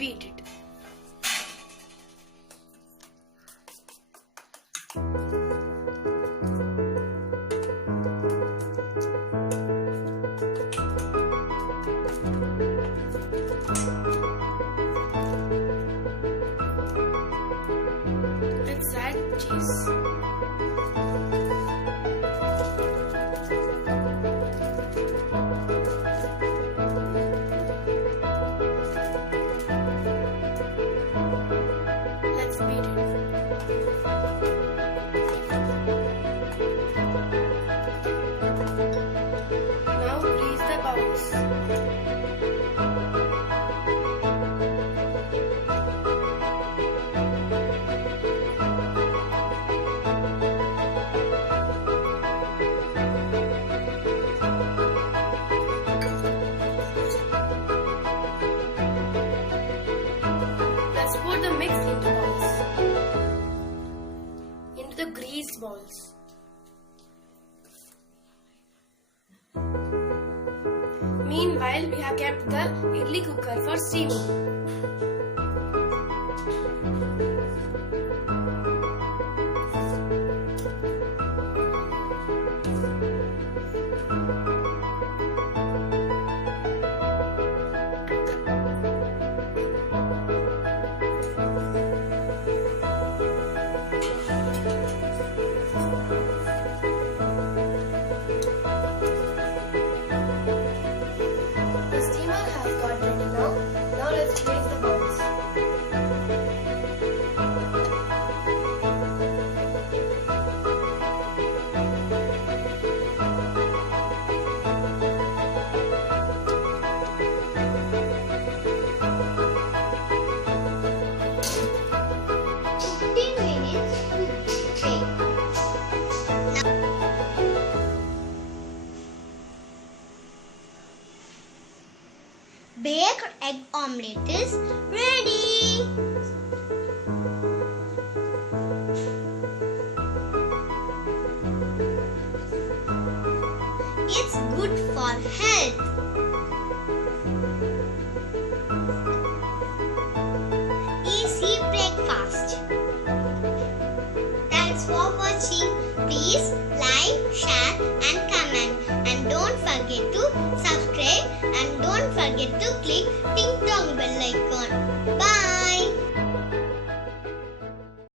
beat it. Let's add cheese. Let's beat it. Now grease the bowls. Let's pour the mix into bowls. Into the greased bowls. Meanwhile, we have kept the idli cooker for steaming. The steamer has got ready now. Now let's place the bowls. Baked egg omelette is ready. It's good for health. Easy breakfast. Thanks for watching. Please like, share and comment. And don't forget to subscribe and don't forget to click ding dong bell icon.